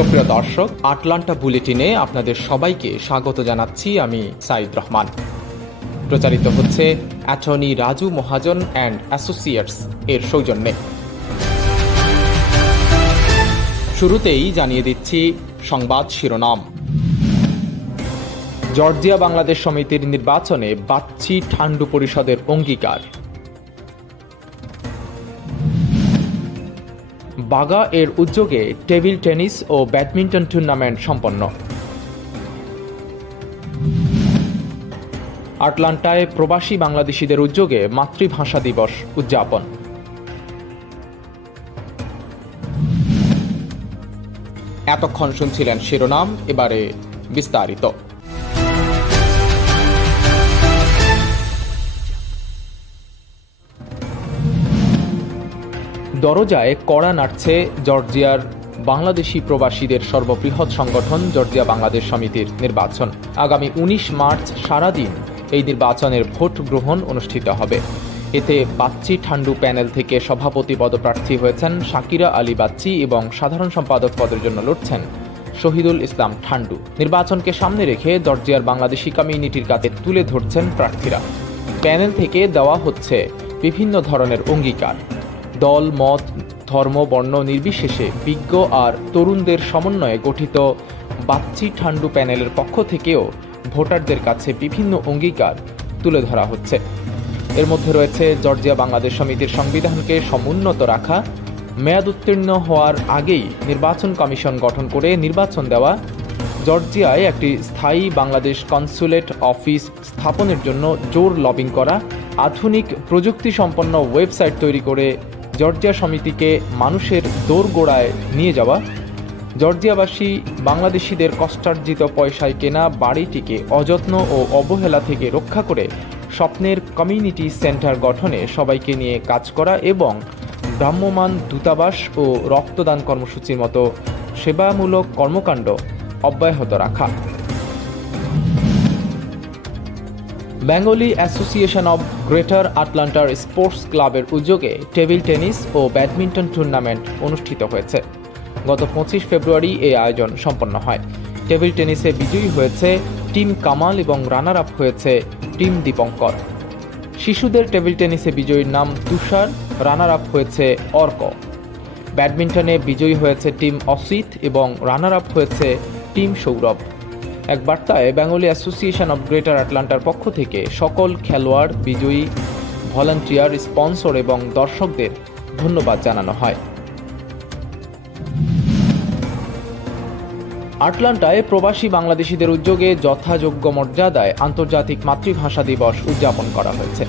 সুপ্রিয় দর্শক, আটলান্টা বুলেটিনে আপনাদের সবাইকে স্বাগত জানাচ্ছি আমি সাইদ রহমান। প্রচারিত হচ্ছে attorney Raju Mahajan and associates এর সৌজন্যে। শুরুতেই জানিয়ে দিচ্ছি সংবাদ শিরোনাম। জর্জিয়া বাংলাদেশ সমিতির নির্বাচনে বাচ্চি ঠান্ডু পরিষদের অঙ্গীকার। বাগা এর উদ্যোগে টেবিল টেনিস ও ব্যাডমিন্টন টুর্নামেন্ট সম্পন্ন। আটলান্টায় প্রবাসী বাংলাদেশিদের উদ্যোগে মাতৃভাষা দিবস উদযাপন। এতক্ষণ শুনছিলেন শিরোনাম, এবারে বিস্তারিত। দরজায় কড়া নাড়ছে জর্জিয়ার বাংলাদেশি প্রবাসীদের সর্ববৃহৎ সংগঠন জর্জিয়া বাংলাদেশ সমিতির নির্বাচন। আগামী উনিশ মার্চ সারাদিন এই নির্বাচনের ভোট গ্রহণ অনুষ্ঠিত হবে। এতে বাচ্চি ঠান্ডু প্যানেল থেকে সভাপতি পদপ্রার্থী হয়েছেন শাকিরা আলী বাচ্চি এবং সাধারণ সম্পাদক পদের জন্য লড়ছেন শহীদুল ইসলাম ঠান্ডু নির্বাচনকে সামনে রেখে জর্জিয়ার বাংলাদেশি কমিউনিটির কাছে তুলে ধরছেন প্রার্থীরা। প্যানেল থেকে দেওয়া হচ্ছে বিভিন্ন ধরনের অঙ্গীকার। দল, মত, ধর্ম, বর্ণ নির্বিশেষে বিজ্ঞ আর তরুণদের সমন্বয়ে গঠিত বাচ্চি ঠান্ডু প্যানেলের পক্ষ থেকেও ভোটারদের কাছে বিভিন্ন অঙ্গীকার তুলে ধরা হচ্ছে। এর মধ্যে রয়েছে জর্জিয়া বাংলাদেশ সমিতির সংবিধানকে সমুন্নত রাখা, মেয়াদ উত্তীর্ণ হওয়ার আগেই নির্বাচন কমিশন গঠন করে নির্বাচন দেওয়া, জর্জিয়ায় একটি স্থায়ী বাংলাদেশ কনসুলেট অফিস স্থাপনের জন্য জোর লবিং করা, আধুনিক প্রযুক্তি সম্পন্ন ওয়েবসাইট তৈরি করে জর্জিয়া সমিতিকে মানুষের দোরগোড়ায় নিয়ে যাওয়া, জর্জিয়াবাসী বাংলাদেশিদের কষ্টার্জিত পয়সায় কেনা বাড়িটিকে অযত্ন ও অবহেলা থেকে রক্ষা করে স্বপ্নের কমিউনিটি সেন্টার গঠনে সবাইকে নিয়ে কাজ করা এবং ভ্রাম্যমাণ দূতাবাস ও রক্তদান কর্মসূচির মতো সেবামূলক কর্মকাণ্ড অব্যাহত রাখা। বেঙ্গলি অ্যাসোসিয়েশন অব গ্রেটার আটলান্টার স্পোর্টস ক্লাবের উদ্যোগে টেবিল টেনিস ও ব্যাডমিন্টন টুর্নামেন্ট অনুষ্ঠিত হয়েছে। গত পঁচিশ ফেব্রুয়ারি এই আয়োজন সম্পন্ন হয়। টেবিল টেনিসে বিজয়ী হয়েছে টিম কামাল এবং রানার আপ হয়েছে টিম দীপঙ্কর। শিশুদের টেবিল টেনিসে বিজয়ীর নাম তুষার রানার আপ হয়েছে অর্ক। ব্যাডমিন্টনে বিজয়ী হয়েছে টিম অসিত এবং রানার আপ হয়েছে টিম সৌরভ। এক বার্তায় বেঙ্গলি অ্যাসোসিয়েশন অব গ্রেটার আটলান্টার পক্ষ থেকে সকল খেলোয়াড়, বিজয়ী, ভলান্টিয়ার, স্পন্সর এবং দর্শকদের ধন্যবাদ জানানো হয়। আটলান্টায় প্রবাসী বাংলাদেশিদের উদ্যোগে যথাযোগ্য মর্যাদায় আন্তর্জাতিক মাতৃভাষা দিবস উদযাপন করা হয়েছে।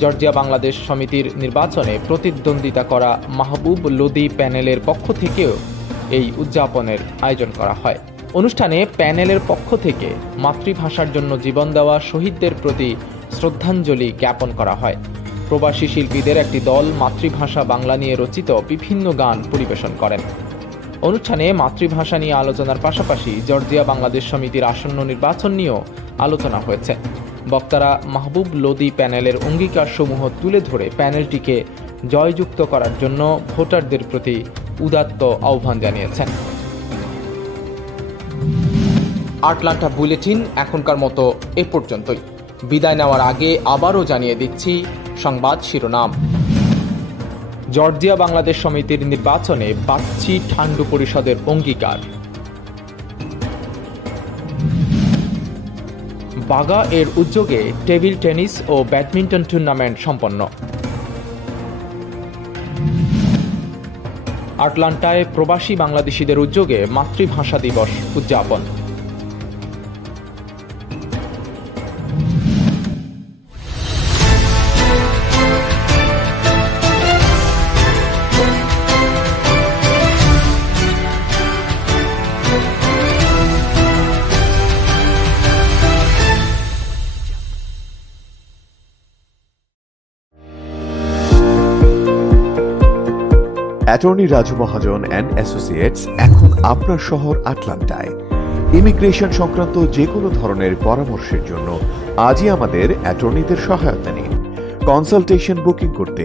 জর্জিয়া বাংলাদেশ সমিতির নির্বাচনে প্রতিদ্বন্দ্বিতা করা মাহবুব লোদি প্যানেলের পক্ষ থেকেও এই উদযাপনের আয়োজন করা হয়। অনুষ্ঠানে প্যানেলের পক্ষ থেকে মাতৃভাষার জন্য জীবন দেওয়া শহীদদের প্রতি শ্রদ্ধাঞ্জলি জ্ঞাপন করা হয়। প্রবাসী শিল্পীদের একটি দল মাতৃভাষা বাংলা নিয়ে রচিত বিভিন্ন গান পরিবেশন করেন। অনুষ্ঠানে মাতৃভাষা নিয়ে আলোচনার পাশাপাশি জর্জিয়া বাংলাদেশ সমিতির আসন্ন নির্বাচন নিয়েও আলোচনা হয়েছে। বক্তারা মাহবুব লোদি প্যানেলের অঙ্গীকারসমূহ তুলে ধরে প্যানেলটিকে জয়যুক্ত করার জন্য ভোটারদের প্রতি উদাত্ত আহ্বান জানিয়েছেন। আটলান্টা বুলেটিন এখনকার মতো এ পর্যন্তই। বিদায় নেওয়ার আগে আবারও জানিয়ে দিচ্ছি সংবাদ শিরোনাম। জর্জিয়া বাংলাদেশ সমিতির নির্বাচনে বাচ্চি ঠান্ডু পরিষদের অঙ্গীকার। বাগা এর উদ্যোগে টেবিল টেনিস ও ব্যাডমিন্টন টুর্নামেন্ট সম্পন্ন। আটলান্টায় প্রবাসী বাংলাদেশিদের উদ্যোগে মাতৃভাষা দিবস উদযাপন। Attorney Raju Mahajan and associates এখন আপনার শহর আটলান্টায়। ইমিগ্রেশন সংক্রান্ত যে কোনো ধরনের পরামর্শের জন্য আজই আমাদের অ্যাটর্নিদের সহায়তা নিন। কনসালটেশন বুকিং করতে